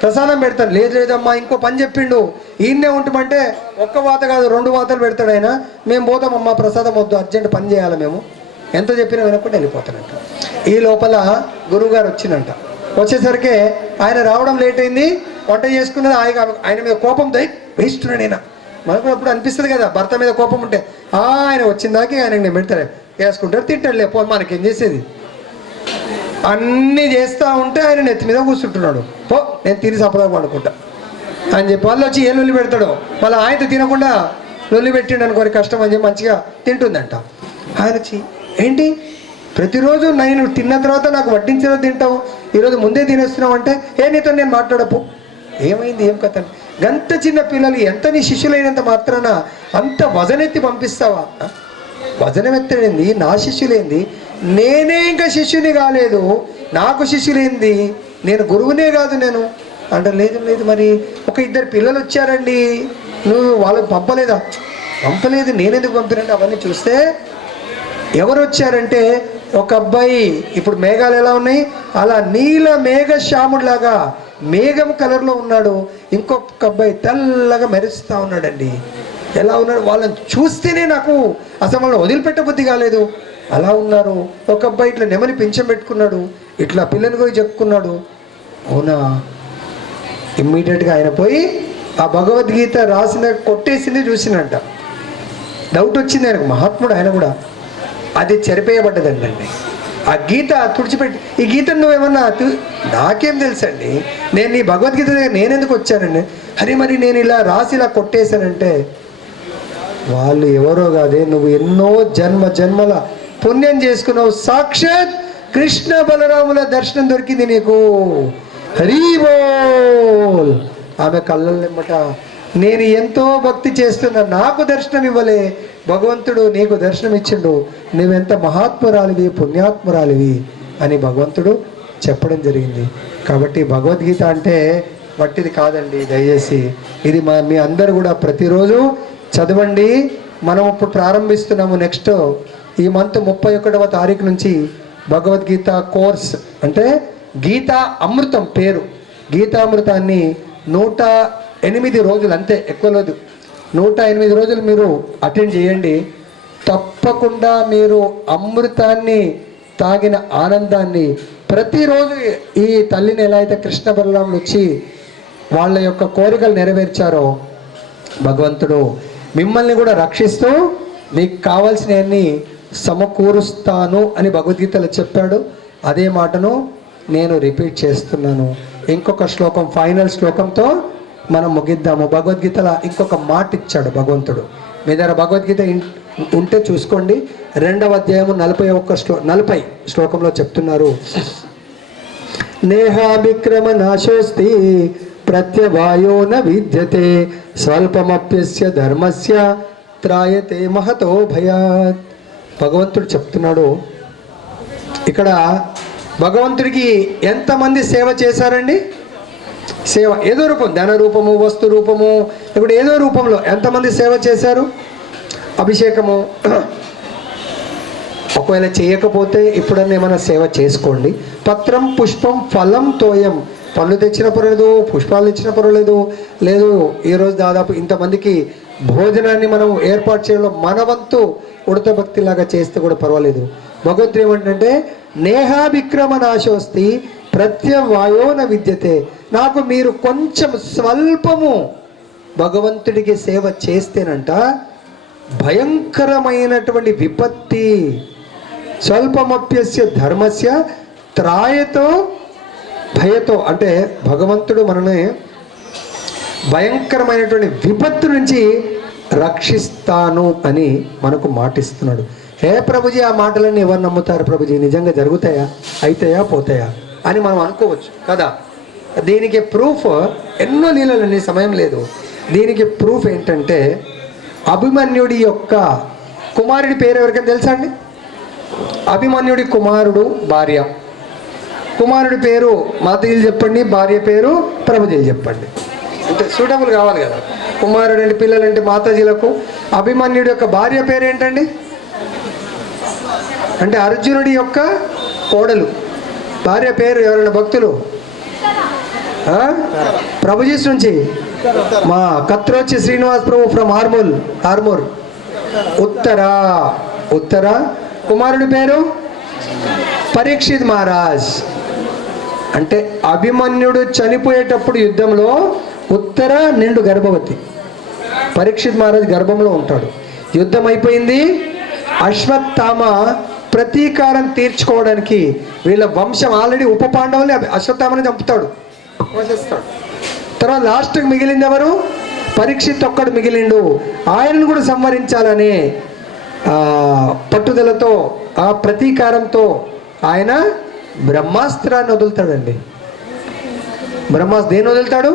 ప్రసాదం పెడతాను. లేదు లేదమ్మా ఇంకో పని చెప్పిండు, ఈయన్నే ఉంటామంటే 1 వాత కాదు 2 వాతలు పెడతాడు ఆయన. మేము పోతామమ్మా, ప్రసాదం వద్దు, అర్జెంట్ పని చేయాలి మేము. ఎంత చెప్పినా వినకుండా వెళ్ళిపోతానంట. ఈ లోపల గురువుగారు వచ్చిందంట. వచ్చేసరికి ఆయన రావడం లేట్ అయింది. వంట చేసుకున్నది ఆయన మీద కోపంతో వేస్తున్నాడు. ఆయన మనకు అప్పుడు అనిపిస్తుంది కదా, భర్త మీద కోపం ఉంటే ఆయన వచ్చిందాకే ఆయనకి నేను పెడతాడు, వేసుకుంటాడు, తింటాడు. లేకపోతే మనకేం చేసేది? అన్నీ చేస్తూ ఉంటే ఆయన నెత్తి మీద కూర్చుంటున్నాడు. పో నేను తిని సపదా పడుకుంటా అని చెప్పి వాళ్ళు వచ్చి ఏ లొల్లి పెడతాడు. మళ్ళీ ఆయనతో తినకుండా లొల్లి పెట్టిండు అనుకోని కష్టం అని చెప్పి మంచిగా తింటుందంట. ఆయన వచ్చి ఏంటి ప్రతిరోజు నేను తిన్న తర్వాత నాకు వడ్డించిన తింటావు, ఈరోజు ముందే తినేస్తున్నావు అంటే నీతో నేను మాట్లాడపు. ఏమైంది ఏం కథ? గంత చిన్న పిల్లలు ఎంత నీ శిష్యులైనంత మాత్రాన అంత వజనెత్తి పంపిస్తావా? వజనం ఎత్తడింది నా శిష్యులేంది, నేనే ఇంకా శిష్యుని కాలేదు, నాకు శిష్యులేంది, నేను గురువునే కాదు నేను అంటే. లేదు లేదు, మరి ఒక ఇద్దరు పిల్లలు వచ్చారండి, నువ్వు వాళ్ళకి పంపలేదా? పంపలేదు, నేనెందుకు పంపినండి? అవన్నీ చూస్తే ఎవరు వచ్చారంటే ఒక అబ్బాయి, ఇప్పుడు మేఘాలు ఎలా ఉన్నాయి అలా నీల మేఘ శ్యాముడిలాగా మేఘం కలర్లో ఉన్నాడు. ఇంకొక అబ్బాయి తెల్లగా మెరుస్తూ ఉన్నాడండి. ఎలా ఉన్నాడు? వాళ్ళని చూస్తేనే నాకు అసలు వాళ్ళని వదిలిపెట్టబుద్ధి కాలేదు, అలా ఉన్నారు. ఒక అబ్బాయి ఇట్లా నెమలి పింఛం పెట్టుకున్నాడు, ఇట్లా పిల్లని పోయి చెప్పుకున్నాడు. అవునా? ఇమ్మీడియట్గా ఆయన పోయి ఆ భగవద్గీత రాసిన కొట్టేసింది చూసినంట. డౌట్ వచ్చింది ఆయనకు, మహాత్ముడు ఆయన కూడా. అది చెరిపేయబడ్డదండి. ఆ గీత తుడిచిపెట్టి, ఈ గీత నువ్వేమన్నా నాకేం తెలుసండి, నేను ఈ భగవద్గీత దగ్గర నేనెందుకు వచ్చానండి? అరే మరి నేను ఇలా రాసి ఇలా కొట్టేశానంటే, వాళ్ళు ఎవరో కాదే, నువ్వు ఎన్నో జన్మల పుణ్యం చేసుకున్నావు. సాక్షాత్ కృష్ణ బలరాముల దర్శనం దొరికింది నీకు. హరి బోల్. ఆమె కళ్ళెమ్మట, నేను ఎంతో భక్తి చేస్తున్నా, నాకు దర్శనం ఇవ్వలే, భగవంతుడు నీకు దర్శనం ఇచ్చిండు, నువ్వెంత మహాత్మురాలివి, పుణ్యాత్మురాలివి అని భగవంతుడు చెప్పడం జరిగింది. కాబట్టి భగవద్గీత అంటే వట్టిది కాదండి, దయచేసి ఇది మీ అందరు కూడా ప్రతిరోజు చదవండి. మనం ఇప్పుడు ప్రారంభిస్తున్నాము. నెక్స్ట్ ఈ మంత్ 31వ తారీఖు నుంచి భగవద్గీత కోర్స్, అంటే గీతా అమృతం పేరు. గీతామృతాన్ని 108 రోజులు, అంతే, ఎక్కువ లేదు, 108 రోజులు మీరు అటెండ్ చేయండి. తప్పకుండా మీరు అమృతాన్ని తాగిన ఆనందాన్ని ప్రతిరోజు, ఈ తల్లిని ఎలా అయితే కృష్ణ బలరాములు వచ్చి వాళ్ళ యొక్క కోరికలు నెరవేర్చారో, భగవంతుడు మిమ్మల్ని కూడా రక్షిస్తూ మీకు కావాల్సినవన్నీ సమకూరుస్తాను అని భగవద్గీతలో చెప్పాడు. అదే మాటను నేను రిపీట్ చేస్తున్నాను. ఇంకొక శ్లోకం, ఫైనల్ శ్లోకంతో మనం ముగిద్దాము. భగవద్గీతలో ఇంకొక మాట ఇచ్చాడు భగవంతుడు. మీ దగ్గర భగవద్గీత ఉంటే చూసుకోండి. 2వ అధ్యాయము 40 శ్లోకంలో చెప్తున్నారు, నేహాభిక్రమ నాశోస్తి ప్రత్యవాయో న విద్యతే స్వల్పమప్యస్య ధర్మస్య త్రాయతే మహతో భయాత్. భగవంతుడు చెప్తున్నాడు. ఇక్కడ భగవంతుడికి ఎంతమంది సేవ చేశారండి? సేవ ఏదో రూపం, ధన రూపము, వస్తు రూపము, ఇప్పుడు ఏదో రూపంలో ఎంతమంది సేవ చేశారు? అభిషేకము. ఒకవేళ చేయకపోతే ఇప్పుడన్నా ఏమైనా సేవ చేసుకోండి. పత్రం, పుష్పం, ఫలం, తోయం. పళ్ళు తెచ్చిన పర్వాలేదు, పుష్పాలు తెచ్చిన పర్వాలేదు, లేదు ఈరోజు దాదాపు ఇంతమందికి భోజనాన్ని మనం ఏర్పాటు చేయడంలో మన వంతు ఉడత భక్తిలాగా చేస్తే కూడా పర్వాలేదు. భగవద్గీత ఏమంటే నేహాభిక్రమ నాశోస్తి ప్రత్యవాయోన విద్యతే. నాకు మీరు కొంచెం స్వల్పము భగవంతుడికి సేవ చేస్తేనంట భయంకరమైనటువంటి విపత్తి, స్వల్పమప్యస్య ధర్మస్య త్రాయతో భయతో, అంటే భగవంతుడు మనని భయంకరమైనటువంటి విపత్తు నుంచి రక్షిస్తాను అని మనకు మాటిస్తున్నాడు. హే ప్రభుజీ, ఆ మాటలన్నీ ఎవరు నమ్ముతారు ప్రభుజీ? నిజంగా జరుగుతాయా, అయితాయా, పోతాయా అని మనం అనుకోవచ్చు కదా. దీనికి ప్రూఫ్ ఎన్నో లీలలని, సమయం లేదు. దీనికి ప్రూఫ్ ఏంటంటే అభిమన్యుడి యొక్క కుమారుడి పేరు ఎవరికైనా తెలుసా అండి? అభిమన్యుడి కుమారుడు భార్య. కుమారుడి పేరు మాతయ్యలు చెప్పండి, భార్య పేరు ప్రభుజీలు చెప్పండి. అంటే సూటబుల్ కావాలి కదా. కుమారుడు అంటే పిల్లలంటే మాతాజీలకు. అభిమన్యుడి యొక్క భార్య పేరు ఏంటండి? అంటే అర్జునుడి యొక్క కోడలు. భార్య పేరు ఎవరైనా భక్తులు? ప్రభుజీస్ నుంచి మా కత్రోచి శ్రీనివాస్ ప్రభు ఫ్రమ్ ఆర్మూర్ ఉత్తర. కుమారుడి పేరు పరీక్షిత్ మహారాజ్. అంటే అభిమన్యుడు చనిపోయేటప్పుడు యుద్ధంలో ఉత్తర నిండు గర్భవతి, పరీక్షిత్ మహారాజ్ గర్భంలో ఉంటాడు. యుద్ధం అయిపోయింది. అశ్వత్థామ ప్రతీకారం తీర్చుకోవడానికి వీళ్ళ వంశం ఆల్రెడీ ఉప పాండవుల్ని అశ్వత్థామని చంపుతాడు, పోషిస్తాడు. తర్వాత లాస్ట్కి మిగిలింది ఎవరు? పరీక్షిత్ ఒక్కడు మిగిలిండు. ఆయనను కూడా సంహరించాలనే పట్టుదలతో, ఆ ప్రతీకారంతో ఆయన బ్రహ్మాస్త్రాన్ని వదులుతాడండి. దేని వదులుతాడు?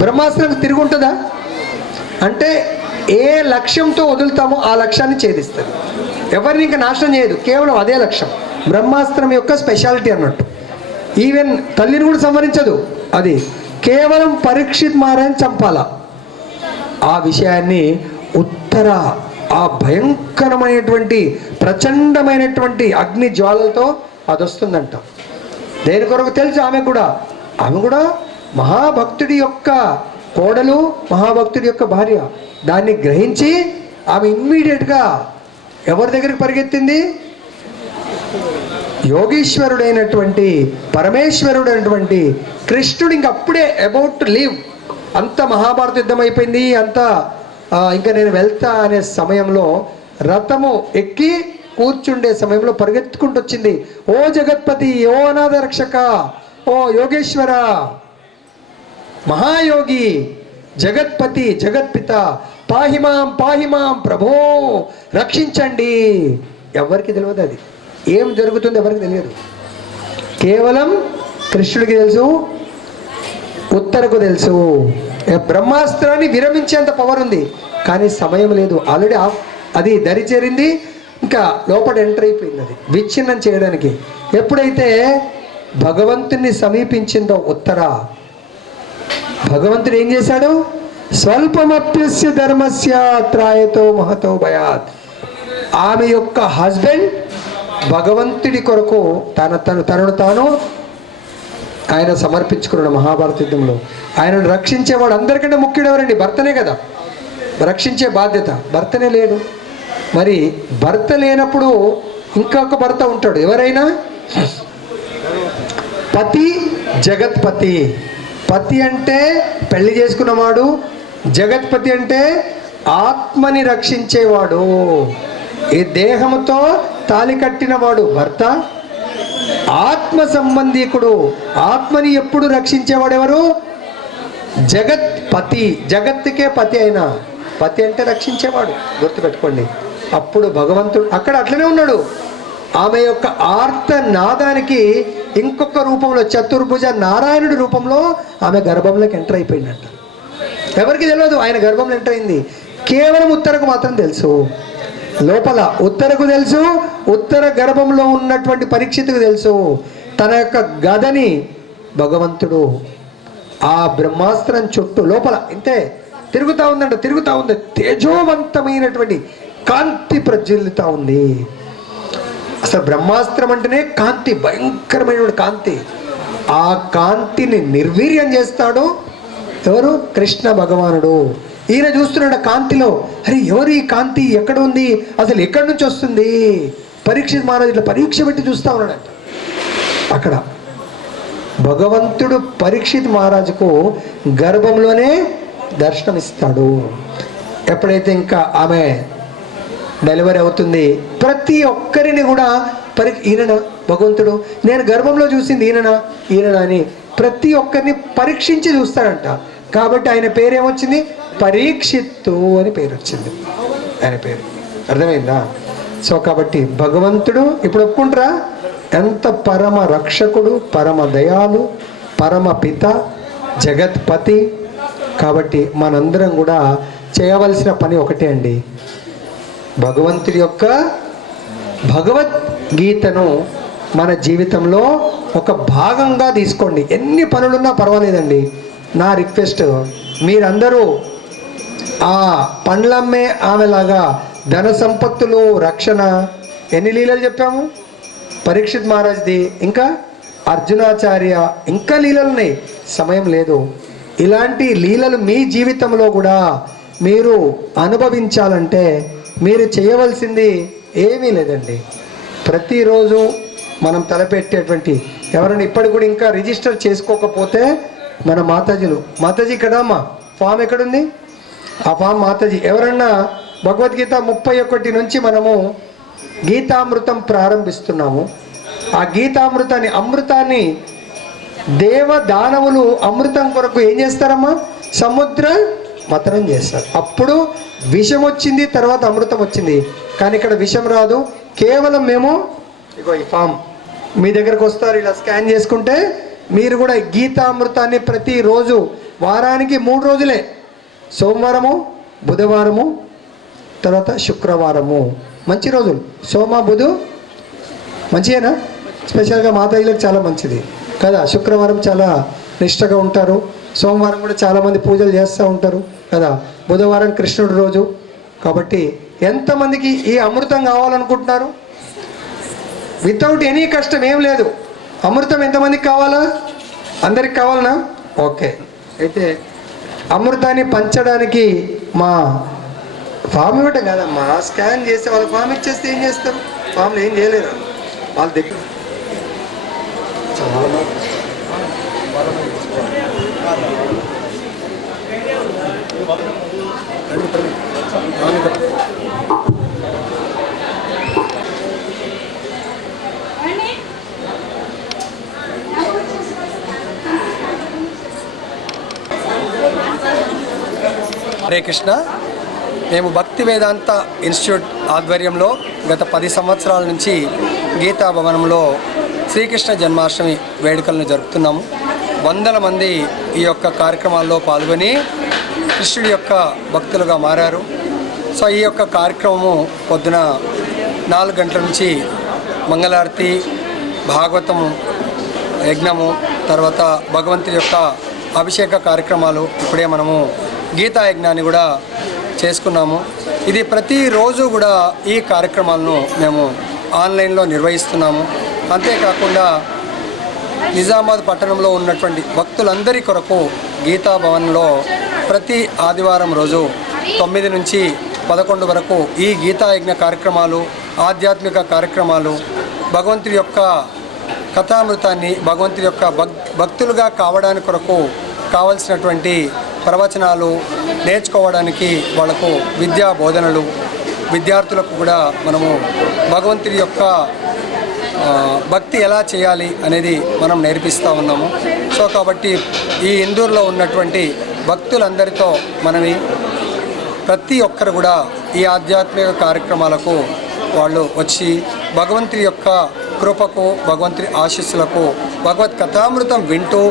బ్రహ్మాస్త్రం తిరిగి ఉంటుందా? అంటే ఏ లక్ష్యంతో వదులుతామో ఆ లక్ష్యాన్ని ఛేదిస్తుంది. ఎవరిని ఇంకా నాశనం చేయదు, కేవలం అదే లక్ష్యం. బ్రహ్మాస్త్రం యొక్క స్పెషాలిటీ అన్నట్టు. ఈవెన్ తల్లిని కూడా సంహరించదు. అది కేవలం పరీక్షిత్ మహారాజుని చంపాల. ఆ విషయాన్ని ఉత్తర ఆ భయంకరమైనటువంటి ప్రచండమైనటువంటి అగ్ని జ్వాలలతో అది వస్తుందంట. దేని కొరకు తెలుసు ఆమె కూడా మహాభక్తుడి యొక్క కోడలు, మహాభక్తుడి యొక్క భార్య. దాన్ని గ్రహించి ఆమె ఇమ్మీడియట్గా ఎవరి దగ్గరికి పరిగెత్తింది? యోగీశ్వరుడైనటువంటి పరమేశ్వరుడైనటువంటి కృష్ణుడు ఇంక అప్పుడే అబౌట్ టు లీవ్. అంత మహాభారత యుద్ధం అయిపోయింది, అంతా ఇంకా నేను వెళ్తా అనే సమయంలో రథము ఎక్కి కూర్చుండే సమయంలో పరిగెత్తుకుంటూ వచ్చింది. ఓ జగత్పతి, ఓ అనాథ రక్షక, ఓ యోగేశ్వర, మహాయోగి, జగత్పతి, జగత్పిత, పాహిమాం ప్రభో, రక్షించండి. ఎవరికి తెలియదు అది ఏం జరుగుతుందో, ఎవరికి తెలియదు. కేవలం కృష్ణుడికి తెలుసు, ఉత్తరకు తెలుసు. బ్రహ్మాస్త్రాన్ని విరమించేంత పవర్ ఉంది, కానీ సమయం లేదు. ఆల్రెడీ అది దరి చేరింది, ఇంకా లోపల ఎంటర్ అయిపోయింది అది విచ్ఛిన్నం చేయడానికి. ఎప్పుడైతే భగవంతుని సమీపించిందో ఉత్తర, భగవంతుడు ఏం చేశాడు? స్వల్పమప్యస్య ధర్మస్య త్రాయతో మహతో భయాత్. ఆమె యొక్క హస్బెండ్ భగవంతుడి కొరకు తనను తాను ఆయన సమర్పించుకున్నాడు మహాభారత యుద్ధంలో. ఆయనను రక్షించేవాడు అందరికంటే ముఖ్యుడు ఎవరండి? భర్తనే కదా. రక్షించే బాధ్యత భర్తనే లేడు. మరి భర్త లేనప్పుడు ఇంకొక భర్త ఉంటాడు. ఎవరైనా పతి, జగత్పతి. పతి అంటే పెళ్లి చేసుకున్నవాడు, జగత్పతి అంటే ఆత్మని రక్షించేవాడు. ఈ దేహంతో తాళి కట్టినవాడు భర్త. ఆత్మ సంబంధీకుడు, ఆత్మని ఎప్పుడు రక్షించేవాడు ఎవరు? జగత్పతి. జగత్తుకే పతి అయినా, పతి అంటే రక్షించేవాడు, గుర్తుపెట్టుకోండి. అప్పుడు భగవంతుడు అక్కడ అట్లనే ఉన్నాడు. ఆమె యొక్క ఆర్త నాదానికి ఇంకొక రూపంలో, చతుర్భుజ నారాయణుడి రూపంలో ఆమె గర్భంలోకి ఎంటర్ అయిపోయిందంట. ఎవరికి తెలియదు ఆయన గర్భంలో ఎంటర్ అయింది. కేవలం ఉత్తరకు మాత్రం తెలుసు. లోపల ఉత్తరకు తెలుసు, ఉత్తర గర్భంలో ఉన్నటువంటి పరీక్షితుకు తెలుసు. తన యొక్క గదని భగవంతుడు ఆ బ్రహ్మాస్త్రం చుట్టూ లోపల ఇంతే తిరుగుతూ ఉంది. తేజోవంతమైనటువంటి కాంతి ప్రజ్వలితా ఉంది. అసలు బ్రహ్మాస్త్రం అంటేనే కాంతి, భయంకరమైనటువంటి కాంతి. ఆ కాంతిని నిర్వీర్యం చేస్తాడు ఎవరు? కృష్ణ భగవానుడు. ఈయన చూస్తున్నాడు కాంతిలో, అరే ఎవరు ఈ కాంతి, ఎక్కడ ఉంది, అసలు ఎక్కడి నుంచి వస్తుంది? పరీక్షిత్ మహారాజు ఇట్లా పరీక్ష పెట్టి చూస్తా ఉన్నాడంట. అక్కడ భగవంతుడు పరీక్షిత్ మహారాజుకు గర్భంలోనే దర్శనమిస్తాడు. ఎప్పుడైతే ఇంకా ఆమె డెలివరీ అవుతుంది, ప్రతి ఒక్కరిని కూడా ఈయన భగవంతుడు నేను గర్భంలో చూసింది ఈయన అని ప్రతి ఒక్కరిని పరీక్షించి చూస్తాడంట. కాబట్టి ఆయన పేరు ఏమొచ్చింది? పరీక్షిత్తు అని పేరు వచ్చింది. ఆయన పేరు అర్థమైందా? సో కాబట్టి భగవంతుడు ఇప్పుడు ఒప్పుకుంటారా? ఎంత పరమ రక్షకుడు, పరమ దయాలు, పరమ పిత, జగత్పతి. కాబట్టి మనందరం కూడా చేయవలసిన పని ఒకటే అండి, భగవంతుడి యొక్క భగవద్గీతను మన జీవితంలో ఒక భాగంగా తీసుకోండి. ఎన్ని పనులున్నా పర్వాలేదండి. నా రిక్వెస్ట్, మీరందరూ ఆ పండ్లమ్మే ఆమెలాగా ధన సంపత్తులు, రక్షణ, ఎన్ని లీలలు చెప్పాము? పరీక్షిత్ మహారాజ్ది, ఇంకా అర్జునాచార్య, ఇంకా లీలలు ఉన్నాయి, సమయం లేదు. ఇలాంటి లీలలు మీ జీవితంలో కూడా మీరు అనుభవించాలంటే మీరు చేయవలసింది ఏమీ లేదండి. ప్రతిరోజు మనం తలపెట్టేటువంటి ఎవరైనా ఇప్పటికి కూడా ఇంకా రిజిస్టర్ చేసుకోకపోతే మన మాతాజీ కదమ్మా, ఫామ్ ఎక్కడుంది? ఆ ఫామ్ మాతాజీ. ఎవరన్నా భగవద్గీత 31 నుంచి మనము గీతామృతం ప్రారంభిస్తున్నాము. ఆ గీతామృతాన్ని, అమృతాన్ని దేవ దానవులు అమృతం కొరకు ఏం చేస్తారమ్మా? సముద్ర మతనం చేస్తారు. అప్పుడు విషం వచ్చింది, తర్వాత అమృతం వచ్చింది. కానీ ఇక్కడ విషం రాదు. కేవలం మేము ఇగో ఈ ఫామ్ మీ దగ్గరకు వస్తారు, ఇలా స్కాన్ చేసుకుంటే మీరు కూడా గీతామృతాన్ని ప్రతిరోజు, వారానికి 3 రోజులే, సోమవారము, బుధవారము, తర్వాత శుక్రవారము, మంచి రోజులు. సోమ బుధు మంచిదేనా? స్పెషల్గా మాతాజీలకు చాలా మంచిది. కదా. శుక్రవారం చాలా నిష్టగా ఉంటారు, సోమవారం కూడా చాలామంది పూజలు చేస్తూ ఉంటారు కదా, బుధవారం కృష్ణుడి రోజు. కాబట్టి ఎంతమందికి ఈ అమృతం కావాలనుకుంటున్నారు? వితౌట్ ఎనీ కష్టం ఏం లేదు. అమృతం ఎంతమందికి కావాలా? అందరికి కావాలనా? ఓకే. అయితే అమృతాన్ని పంచడానికి మా ఫామ్ ఇవ్వటం కాదమ్మా, స్కాన్ చేస్తే వాళ్ళు ఫామ్ ఇచ్చేస్తే ఏం చేస్తారు? ఫామ్లు ఏం చేయలేరు వాళ్ళ దగ్గర. చాలా హరే కృష్ణ. మేము భక్తి వేదాంత ఇన్స్టిట్యూట్ ఆధ్వర్యంలో గత 10 సంవత్సరాల నుంచి గీతా భవనంలో శ్రీకృష్ణ జన్మాష్టమి వేడుకలను జరుపుతున్నాము. వందల మంది ఈ యొక్క కార్యక్రమాల్లో పాల్గొని కృష్ణుడి యొక్క భక్తులుగా మారారు. సో ఈ యొక్క కార్యక్రమము పొద్దున 4 గంటల నుంచి మంగళారతి, భాగవతము, యజ్ఞము, తర్వాత భగవంతుడి యొక్క అభిషేక కార్యక్రమాలు, ఇప్పుడే మనము గీతా యజ్ఞాన్ని కూడా చేసుకున్నాము. ఇది ప్రతిరోజు కూడా ఈ కార్యక్రమాలను మేము ఆన్లైన్లో నిర్వహిస్తున్నాము. అంతేకాకుండా నిజామాబాద్ పట్టణంలో ఉన్నటువంటి భక్తులందరి కొరకు గీతా భవన్లో ప్రతి ఆదివారం రోజు 9 నుంచి 11 వరకు ఈ గీతాయజ్ఞ కార్యక్రమాలు, ఆధ్యాత్మిక కార్యక్రమాలు, భగవంతుడి యొక్క కథామృతాన్ని భగవంతుడి యొక్క భక్తులుగా కావడానికి కొరకు కావలసినటువంటి ప్రవచనాలు నేర్చుకోవడానికి వాళ్లకు విద్యా బోధనలు, విద్యార్థులకు కూడా మనము భగవంతుడి యొక్క భక్తి ఎలా చేయాలి అనేది మనం నేర్పిస్తూ ఉన్నాము. సో కాబట్టి ఈ ఇందూరులో ఉన్నటువంటి భక్తులందరితో మనవి ప్రతి ఒక్కరు కూడా ఈ ఆధ్యాత్మిక కార్యక్రమాలకు వాళ్ళు వచ్చి భగవంతుడి యొక్క కృపకు, భగవంతుడి ఆశీస్సులకు, భగవత్ కథామృతం వింటూ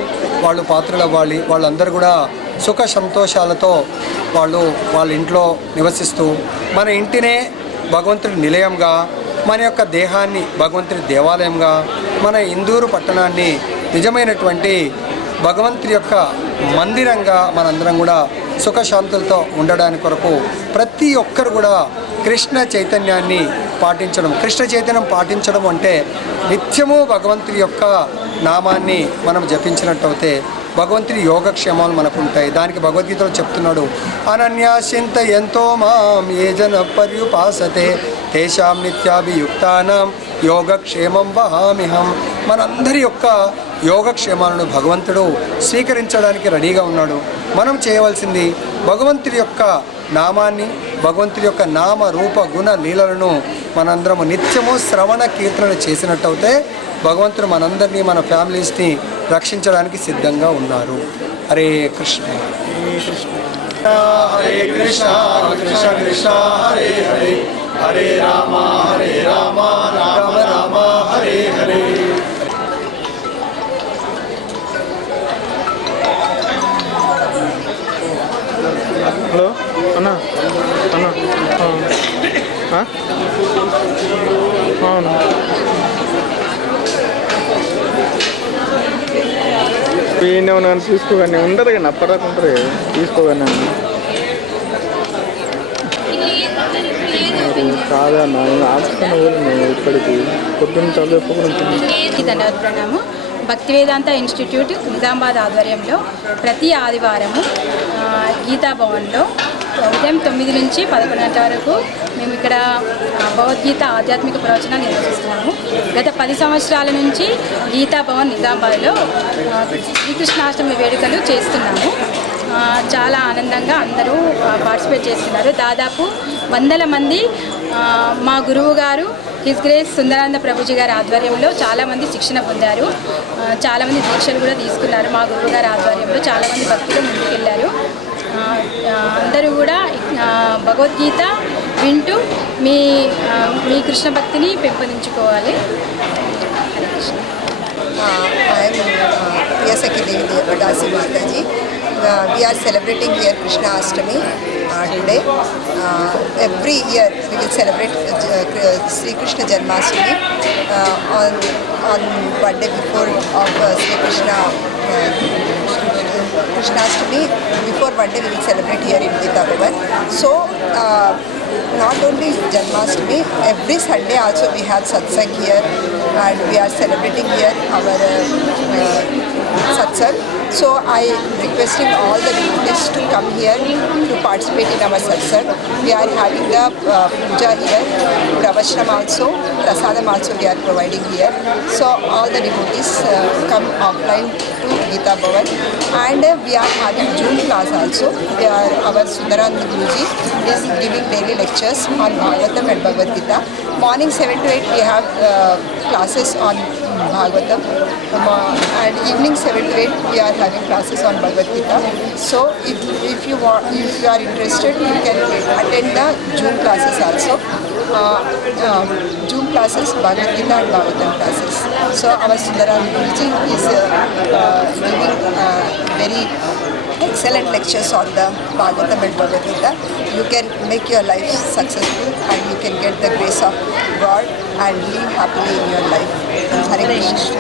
వాళ్ళు పాత్రలవ్వాలి. వాళ్ళందరూ కూడా సుఖ సంతోషాలతో వాళ్ళు వాళ్ళ ఇంట్లో నివసిస్తూ మన ఇంటినే భగవంతుడి నిలయంగా, మన యొక్క దేహాన్ని భగవంతుడి దేవాలయంగా, మన ఇందూరు పట్టణాన్ని నిజమైనటువంటి భగవంతుడి యొక్క మందిరంగా మనందరం కూడా సుఖశాంతులతో ఉండడానికి కొరకు ప్రతి ఒక్కరు కూడా కృష్ణ చైతన్యాన్ని పాటించడం. కృష్ణ చైతన్యం పాటించడం అంటే నిత్యము భగవంతుడి యొక్క నామాన్ని మనం జపించినట్టయితే భగవంతుడి యోగక్షేమాలు మనకు ఉంటాయి. దానికి భగవద్గీతలో చెప్తున్నాడు, అనన్యాసింత ఎంతో మాం ఏ జన పర్యుపాసతే తేషాం నిత్యాభియుక్తానాం యోగక్షేమం వహామిహం. మనందరి యొక్క యోగక్షేమాలను భగవంతుడు స్వీకరించడానికి రెడీగా ఉన్నాడు. మనం చేయవలసింది భగవంతుడి యొక్క నామాన్ని, భగవంతుడి యొక్క నామ రూప గుణ లీలలను మనందరము నిత్యము శ్రవణ కీర్తనలు చేసినట్టయితే భగవంతుడు మనందరినీ, మన ఫ్యామిలీస్ని రక్షించడానికి సిద్ధంగా ఉన్నారు. హరే కృష్ణ హరే కృష్ణ కృష్ణ కృష్ణ హరే హరే, హరే రామ రామ రామ హరే హరే. హలో అన్నా అన్నా, అవును ఈయన ఉన్నాను తీసుకోగానే ఉండదు కానీ అప్పటిదాకా ఉంటుంది కదా, తీసుకోగానే కాదన్నా ఆపుతున్న ఊరు ఇప్పటికి పొద్దున్న చదువుకోవడం. ప్రణామం. భక్తి వేదాంత ఇన్స్టిట్యూట్ నిజామాబాద్ ఆధ్వర్యంలో ప్రతి ఆదివారము గీతా భవన్లో ఉదయం 9 నుంచి 11 గంటల వరకు మేము ఇక్కడ భగవద్గీత ఆధ్యాత్మిక ప్రవచనాలు నిర్వహిస్తున్నాము. గత 10 సంవత్సరాల నుంచి గీతా భవన్ నిజామాబాద్లో శ్రీకృష్ణాష్టమి వేడుకలు చేస్తున్నాము. చాలా ఆనందంగా అందరూ పార్టిసిపేట్ చేస్తున్నారు. దాదాపు 100 మంది మా గురువు గారు హిస్ గ్రేస్ సుందరానంద ప్రభుజీ గారి ఆధ్వర్యంలో చాలామంది శిక్షణ పొందారు. చాలామంది దీక్షలు కూడా తీసుకున్నారు. మా గురువు గారి ఆధ్వర్యంలో చాలామంది భక్తులు ముందుకెళ్ళారు. అందరూ కూడా భగవద్గీత వింటూ మీ కృష్ణ భక్తిని పెంపొందించుకోవాలి. Hare Krishna. I am Priya Sakhi Devi Devadasi Mataji. We are celebrating here Krishna Ashtami. today. Every year we will celebrate Sri Krishna Janmashtami on one day before of Sri Krishna Krishnashtami. Before one day we will celebrate here in Gita Bhavan. So not only Janmashtami, every Sunday also we have satsang here and we are celebrating here our satsang. So I requesting all the devotees to come here to participate in our satsang. We are having the puja here, pravachanam also, prasadam also we are providing here. So all the devotees come offline to Gita Bhavan, and we are having June class also. Our Sundaranand Guruji is giving daily lectures on Bhagavatam and Bhagavad Gita. Morning 7 to 8 we have classes on Bhagavatam, and evening 7 to 8 we are having classes on Bhagavad Gita. So if you are interested, you can attend the June classes also. June classes, Bhagavad Gita and Bhagavatam classes. So our Sundaranand Guruji is giving very excellent lectures on the Bhagavatam and Bhagavad Gita. You can make your life successful and you can get the grace of God and live happily in your life. Hare Krishna.